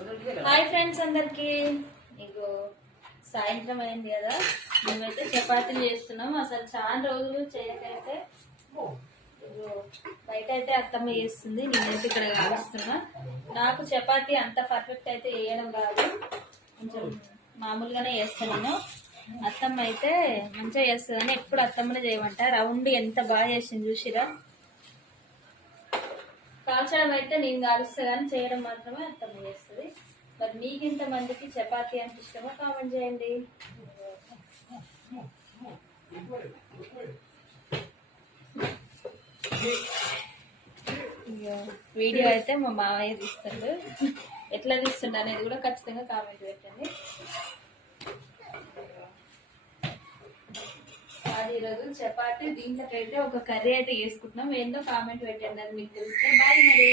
Hi friends అందరికి, నీకు సాయంత్రం అయింది కదా, మేమైతే చపాతీలు చేస్తున్నాం. అసలు చాలా రోజులు చేయకైతే బయట అయితే అత్తమ్మ చేస్తుంది, నేనైతే ఇక్కడ కాలుస్తున్నా. నాకు చపాతీ అంత పర్ఫెక్ట్ అయితే వేయడం కాదు, కొంచెం మామూలుగానే చేస్తాను నేను. అత్తమ్మ అయితే మంచిగా చేస్తుందని ఎప్పుడు అత్తమ్మనే చేయమంట. రౌండ్ ఎంత బాగా చేసింది చూసిరా. కాల్చడం అయితే నేను కాలుస్తా కానీ చేయడం మాత్రమే అత్తమ్మ చేస్తుంది. మరి మీకు ఇంతమందికి చపాతీ అంటే ఇష్టమో కామెంట్ చేయండి. వీడియో అయితే మా మావయ్య తీస్తాడు, ఎట్లా తీస్తుండ అనేది కూడా ఖచ్చితంగా కామెంట్ పెట్టండి. అది ఈరోజు చపాతీ, దీంట్లోకి అయితే ఒక కర్రీ అయితే వేసుకుంటున్నాం. ఏందో కామెంట్ పెట్టండి, అది మీకు తెలిస్తే. బాయ్ మరి.